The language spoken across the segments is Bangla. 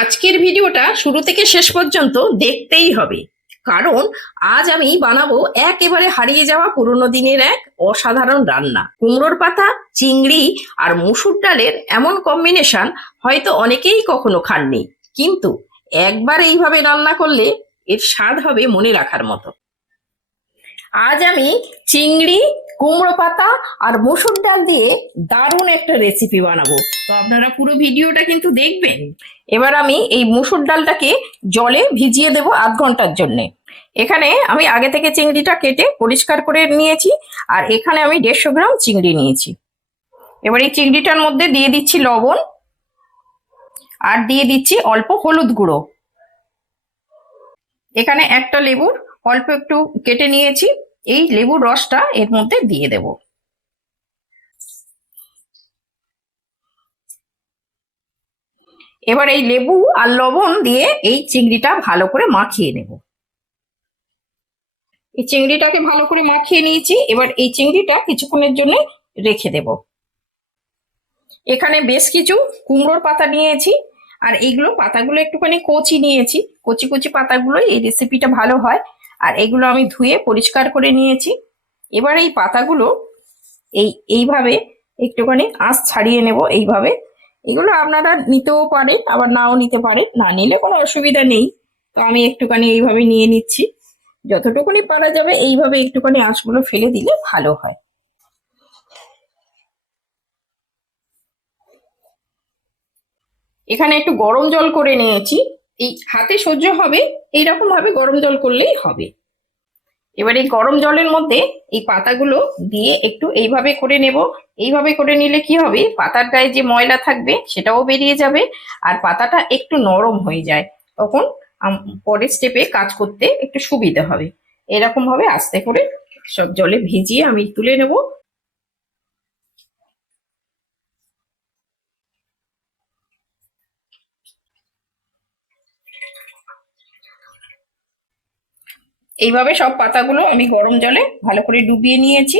আজকের ভিডিওটা শুরু থেকে শেষ পর্যন্ত দেখতেই হবে, কারণ আজ আমি বানাবো একেবারে হারিয়ে যাওয়া পুরনো দিনের এক অসাধারণ রান্না। কুমড়োর পাতা, চিংড়ি আর মুসুর ডালের এমন কম্বিনেশন হয়তো অনেকেই কখনো খাননি, কিন্তু একবার এইভাবে রান্না করলে এর স্বাদ হবে মনে রাখার মতো। আজ আমি চিংড়ি, কুমড়ো পাতা আর মসুর ডাল দিয়ে দারুণ একটা রেসিপি বানাবো, তো আপনারা পুরো ভিডিওটা কিন্তু দেখবেন। এবার আমি এই মসুর ডালটাকে জলে ভিজিয়ে দেবো আধ ঘন্টার জন্য। এখানে আমি আগে থেকে চিংড়িটা কেটে পরিষ্কার করে নিয়েছি, আর এখানে আমি 150 গ্রাম চিংড়ি নিয়েছি। এবার এই চিংড়িটার মধ্যে দিয়ে দিচ্ছি লবণ, আর দিয়ে দিচ্ছি অল্প হলুদ গুঁড়ো। এখানে একটা লেবুর অল্প একটু কেটে নিয়েছি, এই লেবুর রসটা এর মধ্যে দিয়ে দেব। এবার এই লেবু আর লবণ দিয়ে এই চিংড়িটা ভালো করে মাখিয়ে নেব। এই চিংড়িটাকে ভালো করে মাখিয়ে নিয়েছি, এবার এই চিংড়িটা কিছুক্ষণের জন্য রেখে দেব। এখানে বেশ কিছু কুমড়োর পাতা নিয়েছি, আর এইগুলো পাতাগুলো একটুখানি কচি নিয়েছি। কচি কচি পাতাগুলো এই রেসিপিটা ভালো হয়, আর এগুলো আমি ধুয়ে পরিষ্কার করে নিয়েছি। এবার এই পাতাগুলো এইভাবে একটুখানি আঁশ ছাড়িয়ে নেব এইভাবে। এগুলো আপনারা নিতেও পারেন, আবার নাও নিতে পারেন, না নিলে কোনো অসুবিধা নেই। তো আমি একটুখানি এইভাবে নিয়ে নিচ্ছি। যতটুকুনি পারা যাবে এইভাবে একটুখানি আঁশগুলো ফেলে দিলে ভালো হয়। এখানে একটু গরম জল করে নিয়েছি, এই হাতে সহ্য হবে এইরকম ভাবে গরম জল করলেই হবে। এবার এই গরম জলের মধ্যে এই পাতাগুলো দিয়ে একটু এইভাবে করে নেব। এইভাবে করে নিলে কি হবে, পাতার গায়ে যে ময়লা থাকবে সেটাও বেরিয়ে যাবে, আর পাতাটা একটু নরম হয়ে যায়। তখন পরের স্টেপে কাজ করতে একটু সুবিধা হবে। এরকম ভাবে আস্তে করে সব জলে ভিজিয়ে আমি তুলে নেব। এইভাবে সব পাতাগুলো আমি গরম জলে ভালো করে ডুবিয়ে নিয়েছি।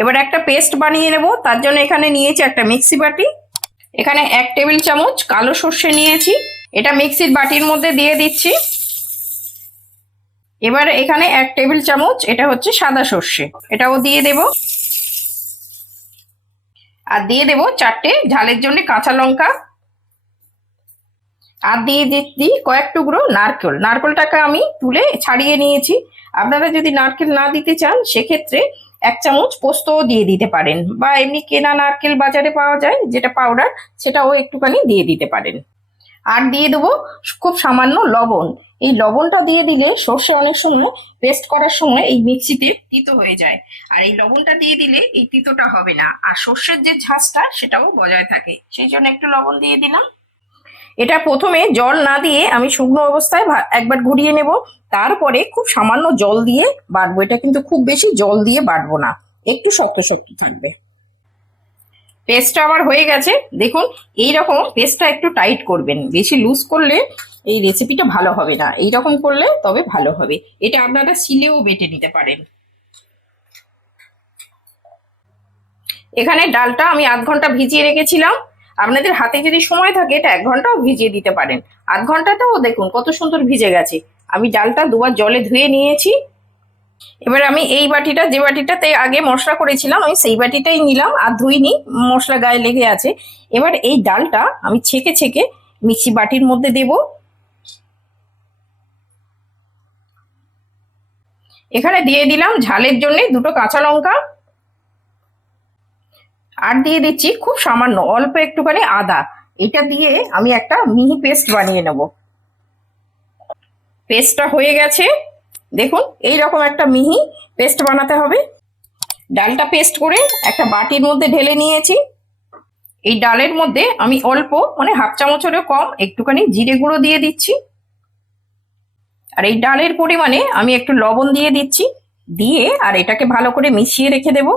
এবার একটা পেস্ট বানিয়ে নেব, তার জন্য এখানে নিয়েছি একটা মিক্সি বাটি। এখানে 1 টেবিল চামচ কালো সর্ষে নিয়েছি, এটা মিক্সির বাটির মধ্যে দিয়ে দিচ্ছি। এবার এখানে 1 টেবিল চামচ এটা হচ্ছে সাদা সর্ষে, এটাও দিয়ে দেব। আর দিয়ে দেব 4টে ঝালের জন্য কাঁচা লঙ্কা, আর দিয়ে দিচ্ছি কয়েক টুকরো নারকেল। নারকেলটাকে আমি তুলে ছাড়িয়ে নিয়েছি। আপনারা যদি নারকেল না দিতে চান সেক্ষেত্রে 1 চামচ পোস্তও দিয়ে দিতে পারেন, বা এমনি কেনা নারকেল বাজারে পাওয়া যায় যেটা পাউডার, সেটাও একটুখানি দিয়ে দিতে পারেন। আর দিয়ে দেবো খুব সামান্য লবণ। এই লবণটা দিয়ে দিলে সর্ষে অনেক সময় পেস্ট করার সময় এই মিক্সিতে তিতো হয়ে যায়, আর এই লবণটা দিয়ে দিলে এই তিতোটা হবে না, আর সর্ষের যে ঝাঁজটা সেটাও বজায় থাকে, সেই জন্য একটু লবণ দিয়ে দিলাম। এটা প্রথমে জল না দিয়ে আমি শুকনো অবস্থায় একবার ঘুরিয়ে নেব, তারপরে খুব সামান্য জল দিয়ে বাটবো। এটা কিন্তু খুব বেশি জল দিয়ে বাটবো না, একটু শক্ত শক্ত থাকবে। পেস্টটা আমার হয়ে গেছে, দেখুন এইরকম পেস্টটা একটু টাইট করবেন, বেশি লুজ করলে এই রেসিপিটা ভালো হবে না, এইরকম করলে তবে ভালো হবে। এটা আপনারা শিলেও বেটে নিতে পারেন। এখানে ডালটা আমি আধ ঘন্টা ভিজিয়ে রেখেছিলাম, আপনাদের হাতে যদি সময় থাকে এটা 1 ঘন্টাও ভিজিয়ে দিতে পারেন। আধ ঘন্টাটাও দেখুন কত সুন্দর ভিজে গেছে। আমি ডালটা দুবার জলে ধুয়ে নিয়েছি। এবার আমি এই বাটিটা, যে বাটিটাতে আগে মশলা করেছিলাম, আমি সেই বাটিটাই নিলাম, আর ধুইনি, মশলা গায়ে লেগে আছে। এবার এই ডালটা আমি ছেঁকে ছেঁকে মিক্সি বাটির মধ্যে দেব। এখানে দিয়ে দিলাম ঝালের জন্য 2টো কাঁচা লঙ্কা, আর দিয়ে দিচ্ছি খুব সামান্য অল্প একটুখানি আদা। এটা দিয়ে আমি একটা মিহি পেস্ট বানিয়ে নেব। পেস্টটা হয়ে গেছে, দেখুন এইরকম একটা মিহি পেস্ট বানাতে হবে। ডালটা পেস্ট করে একটা বাটির মধ্যে ঢেলে নিয়েছি। এই ডালের মধ্যে আমি অল্প, মানে হাফ চামচেরও কম একটুখানি জিরে গুঁড়ো দিয়ে দিচ্ছি, আর এই ডালের পরিমাণে আমি একটু লবণ দিয়ে দিচ্ছি, দিয়ে আর এটাকে ভালো করে মিশিয়ে রেখে দেব।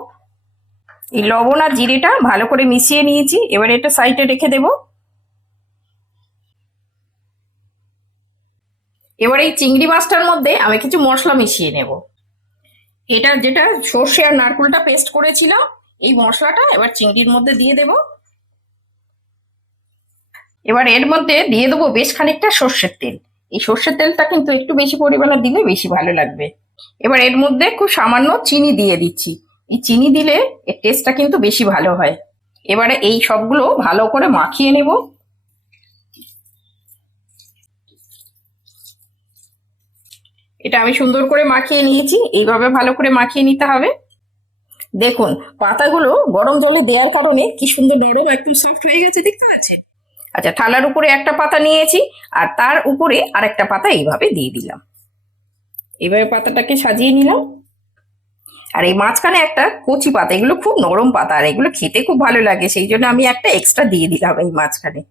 এই লবণ আর জিরেটা ভালো করে মিশিয়ে নিয়েছি, এবার এটা সাইডে রেখে দেব। এবার এই চিংড়ি মাছটার মধ্যে আমি কিছু মশলা মিশিয়ে নেব। এটা যেটা সর্ষে আর নারকেলটা পেস্ট করেছিলাম, এই মশলাটা এবার চিংড়ির মধ্যে দিয়ে দেব। এবার এর মধ্যে দিয়ে দেবো বেশ খানিকটা সর্ষের তেল। এই সর্ষের তেলটা কিন্তু একটু বেশি পরিমাণে দিলে বেশি ভালো লাগবে। এবার এর মধ্যে খুব সামান্য চিনি দিয়ে দিচ্ছি। এই চিনি দিলে এর টেস্টটা কিন্তু বেশি ভালো হয়। এবারে এই সবগুলো ভালো করে মাখিয়ে নেব। এটা আমি সুন্দর করে মাখিয়ে নিয়েছি। এইভাবে ভালো করে মাখিয়ে নিতে হবে। দেখুন পাতাগুলো গরম জলে দেওয়ার কারণে কি সুন্দর নরম একদম সফট হয়ে গেছে, দেখতে পাচ্ছেন? আচ্ছা, থালার উপরে একটা পাতা নিয়েছি আর তার উপরে আরেকটা পাতা এইভাবে দিয়ে দিলাম। এইভাবে পাতাটাকে সাজিয়ে নিলাম। আর এই মাঝখানে একটা কচি পাতা, এগুলো খুব নরম পাতা আর এগুলো খেতে খুব ভালো লাগে, সেই জন্য আমি একটা এক্সট্রা দিয়ে দিলাম এই মাঝখানে।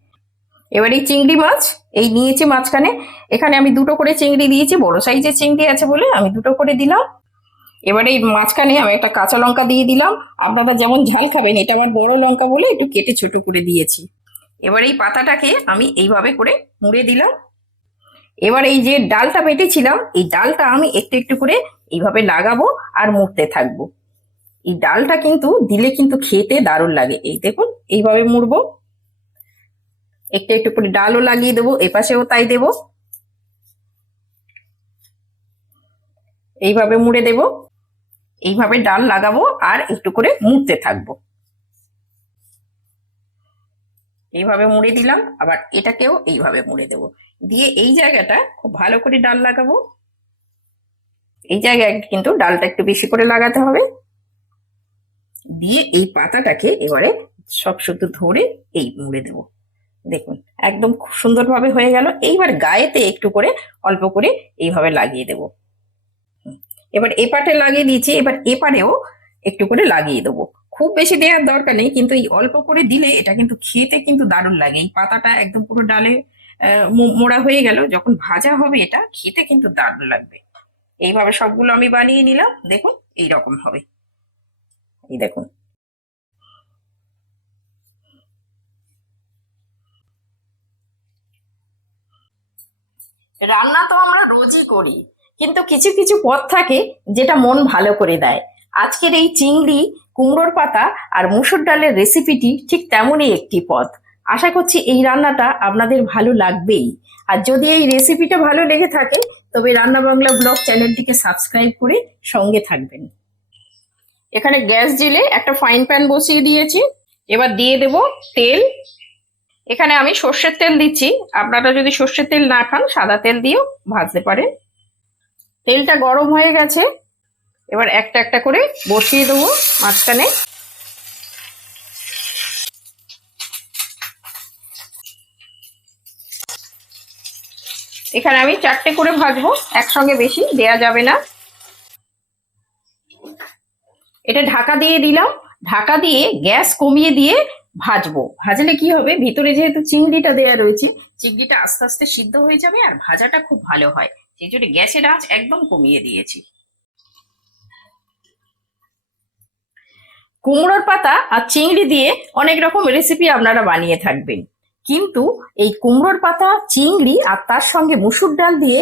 এবার এই চিংড়ি মাছ এই নিয়েছি মাঝখানে, এখানে আমি দুটো করে চিংড়ি দিয়েছি, বড় সাইজের চিংড়ি আছে বলে আমি দুটো করে দিলাম। এবারে এই মাঝখানে আমি একটা কাঁচা লঙ্কা দিয়ে দিলাম। আপনারা যেমন ঝাল খাবেন, এটা আমার বড় লঙ্কা বলে একটু কেটে ছোট করে দিয়েছি। এবার এই পাতাটাকে আমি এইভাবে করে মুড়ে দিলাম। এবার এই যে ডালটা বেটেছিলাম, এই ডালটা আমি একটু একটু করে এইভাবে লাগাবো আর মুড়তে থাকবো। এই ডালটা কিন্তু দিলে কিন্তু খেতে দারুণ লাগে। এই দেখুন এইভাবে মুড়বো, একটু একটু করে ডালও লাগিয়ে দেবো, এপাশেও তাই দেবো। এইভাবে মুড়ে দেবো, এইভাবে ডাল লাগাবো আর একটু করে মুড়তে থাকবো। এইভাবে মুড়ে দিলাম, আবার এটাকেও এইভাবে মুড়ে দেবো, দিয়ে এই জায়গাটা খুব ভালো করে ডাল লাগাবো। এই জায়গায় কিন্তু ডালটা একটু বেশি করে লাগাতে হবে। দিয়ে এই পাতাটাকে এবারে সব শুধু ধরে এই মুড়ে দেবো। দেখুন একদম খুব সুন্দরভাবে হয়ে গেল। এইবার গায়েতে একটু করে অল্প করে এইভাবে লাগিয়ে দেবো। এবার এপাটে লাগিয়ে দিয়েছি, এবার এপারেও একটু করে লাগিয়ে দেবো। খুব বেশি দেওয়ার দরকার নেই, কিন্তু এই অল্প করে দিলে এটা কিন্তু খেতে কিন্তু দারুণ লাগে। এই পাতাটা একদম পুরো ডালে মোড়া হয়ে গেল, যখন ভাজা হবে এটা খেতে কিন্তু দারুণ লাগবে। এইভাবে সবগুলো আমি বানিয়ে নিলাম। দেখুন এইরকম হবে, এই দেখুন। রান্না তো আমরা রোজই করি, কিন্তু কিছু কিছু পদ থাকে যেটা মন ভালো করে দেয়। আজকের এই চিংড়ি, কুমড়োর পাতা আর মুসুর ডালের রেসিপিটি ঠিক তেমনই একটি পদ। আশা করছি এই রান্নাটা আপনাদের ভালো লাগবেই। আর যদি এই রেসিপিটা ভালো লেগে থাকে তবে রান্না বাংলা ব্লগ চ্যানেলটিকে সাবস্ক্রাইব করে সঙ্গে থাকবেন। এখানে গ্যাস জেলে একটা ফ্রাইং প্যান বসিয়ে দিয়েছি। এবার দিয়ে দেব তেল। এখানে আমি সর্ষের তেল দিচ্ছি, আপনারা যদি সর্ষের তেল না খান সাদা তেল দিয়েও ভাজতে পারেন। তেলটা গরম হয়ে গেছে, এবার একটা একটা করে বসিয়ে দেবো মাঝখানে। এখানে আমি 4টে করে ভাজবো, একসঙ্গে বেশি দেয়া যাবে না। এটা ঢাকা দিয়ে দিলাম, ঢাকা দিয়ে গ্যাস কমিয়ে দিয়ে ভাজবো। ভাজলে কি হবে, ভিতরে যেহেতু চিংড়িটা দেয়া রয়েছে, চিংড়িটা আস্তে আস্তে সিদ্ধ হয়ে যাবে আর ভাজাটা খুব ভালো হয়, সেই জন্য গ্যাসের আঁচ একদম কমিয়ে দিয়েছি। কুমড়োর পাতা আর চিংড়ি দিয়ে অনেক রকম রেসিপি আপনারা বানিয়ে থাকবেন, কিন্তু এই কুমড়োর পাতা, চিংড়ি আর তার সঙ্গে মুসুর ডাল দিয়ে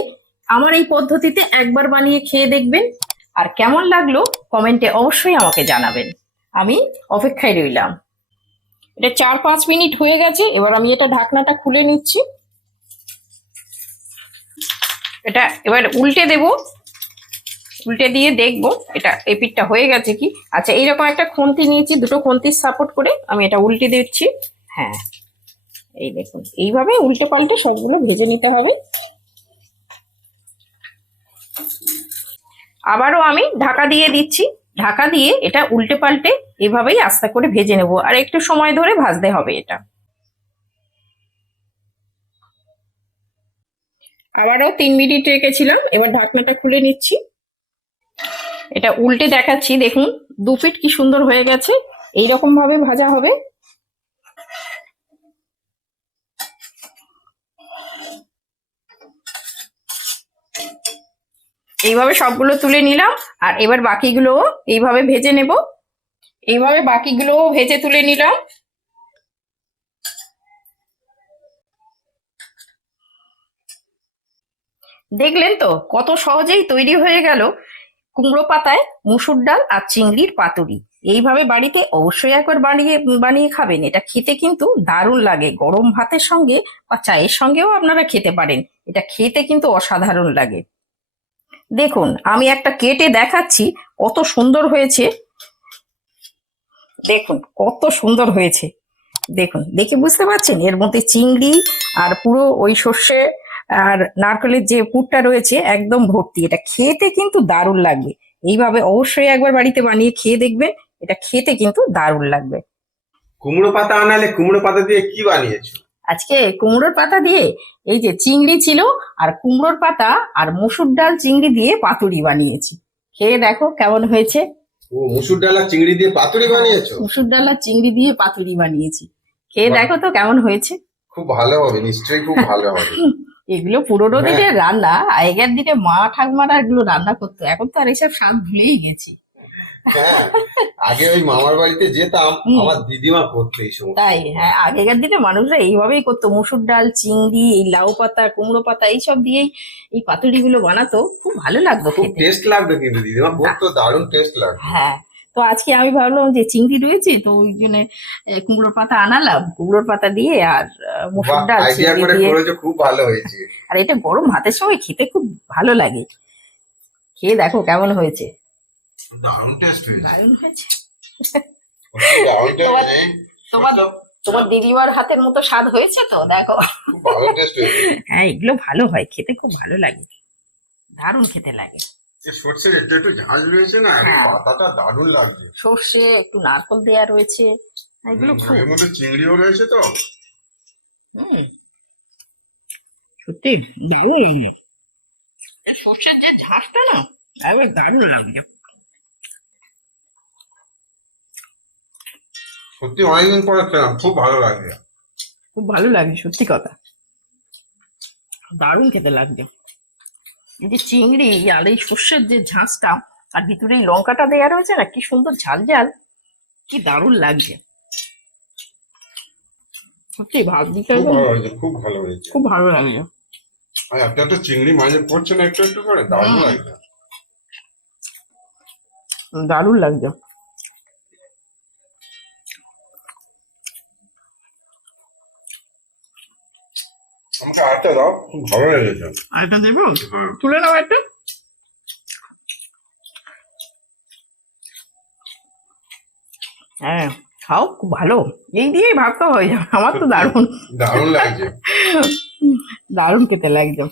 আমার এই পদ্ধতিতে একবার বানিয়ে খেয়ে দেখবেন। আর কেমন লাগলো কমেন্টে অবশ্যই আমাকে জানাবেন। আমি অপেক্ষায় রইলাম। এটা 4-5 মিনিট হয়ে গেছে, এবার আমি এটা ঢাকনাটা খুলে নিচ্ছি। এটা এবার উল্টে দেব, উল্টে দিয়ে দেখবো এটা এপিঠটা হয়ে গেছে কি। আচ্ছা, এইরকম একটা খুন্তি নিয়েছি, দুটো খুন্তির সাপোর্ট করে আমি এটা উল্টে দিচ্ছি। হ্যাঁ, এই দেখুন এইভাবে উল্টে পাল্টে সবগুলো ভেজে নিতে হবে। আবারও আমি ঢাকা দিয়ে দিচ্ছি, ঢাকা দিয়ে এটা উল্টে পাল্টে এভাবেই আস্তে করে ভেজে নেব, আর একটু সময় ধরে ভাজতে হবে এটা। আবারও 3 মিনিট রেখেছিলাম, এবার ঢাকনাটা খুলে নিচ্ছি। এটা উল্টে দেখাচ্ছি, দেখুন 2 ফিট কি সুন্দর হয়ে গেছে। এইরকম ভাবে ভাজা হবে। এইভাবে সবগুলো তুলে নিলাম, আর এবার বাকিগুলোও এইভাবে ভেজে নেব। এইভাবে বাকিগুলোও ভেজে তুলে নিলাম। দেখলেন তো কত সহজেই তৈরি হয়ে গেল কুমড়ো পাতায় মুসুর ডাল আর চিংড়ির পাতুরি। এইভাবে বাড়িতে অবশ্যই একবার বানিয়ে বানিয়ে খাবেন। এটা খেতে কিন্তু দারুণ লাগে, গরম ভাতের সঙ্গে বা চায়ের সঙ্গেও আপনারা খেতে পারেন। এটা খেতে কিন্তু অসাধারণ লাগে। দেখুন আমি একটা কেটে দেখাচ্ছি, কত সুন্দর হয়েছে। দেখুন কত সুন্দর হয়েছে। দেখুন দেখে বুঝতে পারছেন এর মধ্যে চিংড়ি আর পুরো ওই সর্ষে আর নারকেলের যে পুরটা রয়েছে একদম ভর্তি। এটা খেতে কিন্তু দারুণ লাগবে। এইভাবে অবশ্যই একবার বাড়িতে বানিয়ে খেয়ে দেখবেন, এটা খেতে কিন্তু দারুণ লাগবে। কুমড়ো পাতা আনালে কুমড়ো পাতা দিয়ে কি বানিয়েছো? আজকে কুমড়োর পাতা দিয়ে এই যে চিংড়ি ছিল আর কুমড়োর পাতা আর মসুর ডাল চিংড়ি দিয়ে পাতুরি বানিয়েছি। খেয়ে দেখো কেমন হয়েছে। ও, মুসুর ডাল আর চিংড়ি দিয়ে পাতুরি বানিয়েছো? মসুর ডাল আর চিংড়ি দিয়ে পাতুরি বানিয়েছি। খেয়ে বাহ। দেখো তো কেমন হয়েছে। খুব ভালো হবে, নিশ্চয়ই খুব ভালো হবে। এগুলো পুরোনো হ্যাঁ। দিনের রান্না, আগের দিনে মা ঠাকুমারা এগুলো রান্না করতো, এখন তো আর এইসব স্বাদ ভুলেই গেছি। হ্যাঁ, আগে ওই মামার বাড়িতে যেতাম, হুম। আমার দিদিমা করতো এই সমস্ত। তাই হ্যাঁ, আগেকার দিনে মানুষরা এইভাবেই করতো, মসুর ডাল চিংড়ি এই লাউ পাতা কুমড়ো পাতা এইসব দিয়েই এই পাতুরি গুলো বানাতো, খুব ভালো লাগতো খুব খেতে। টেস্ট লাগতো, কিন্তু দিদিমা করতো, দারুণ টেস্ট লাগতো। হ্যাঁ, তো আজকে আমি ভাবলাম যে চিংড়ি রয়েছে তো ওই জন্য কুমড়োর পাতা আনালাম, কুমড়োর পাতা দিয়ে আর মসুর বাহ, ডাল আইডিয়া চিংড়ি করে দিয়ে। করেছো, খুব ভালো হয়েছে। আর এটা গরম ভাতের সঙ্গে খেতে খুব ভালো লাগে। খেয়ে দেখো কেমন হয়েছে। দারুণ টেস্ট হয়েছে। দারুণ হয়েছে। দারুণ টেস্ট তোমার হয়েছে। তোমার তোমার দিদিমার হাতের মতো স্বাদ হয়েছে তো দেখো। খুব ভালো টেস্ট হয়েছে। হ্যাঁ এগুলো ভালো হয় খেতে, খুব ভালো লাগে, দারুণ খেতে লাগে। এই সর্ষের একটু একটু ঝাল রয়েছে না, আর এই হ্যাঁ। পাতাটা দারুণ লাগছে। সর্ষে একটু নারকল দেয়া রয়েছে, এগুলো খুব এর মধ্যে চিংড়িও রয়েছে তো। হুম সত্যি দারুণ লাগে। এই সর্ষের যে ঝাঁসটা না একবার দারুণ লাগে। সত্যি অনেকদিন পরে খেলাম, খুব ভালো লাগছে। খুব ভালো লাগে সত্যি কথা, দারুণ খেতে লাগছে। এই যে চিংড়ি আর এই সর্ষের যে ঝাঁসটা আর ভিতরে এই লঙ্কাটা দেওয়া রয়েছে না, কি সুন্দর ঝাল ঝাল, কি দারুণ লাগছে। সত্যি ভাব দিতে খুব একদম ভালো হয়েছে, খুব ভালো হয়েছে। খুব ভালো লাগছে। আর একটা একটা চিংড়ি মাঝে পড়ছে না, একটু একটু করে, দারুণ হুম। লাগছে। দারুণ লাগছে। আমাকে আরেকটা দাও, খুব ভালো লেগেছে। আরেকটা দেবো, হুম। তুলে নাও একটা। হ্যাঁ খাও, খুব ভালো। এই দিয়েই ভাত খাওয়া হয়ে যাবে, আমার তো সত্যি দারুণ দারুণ লাগছে। দারুণ খেতে লাগছে।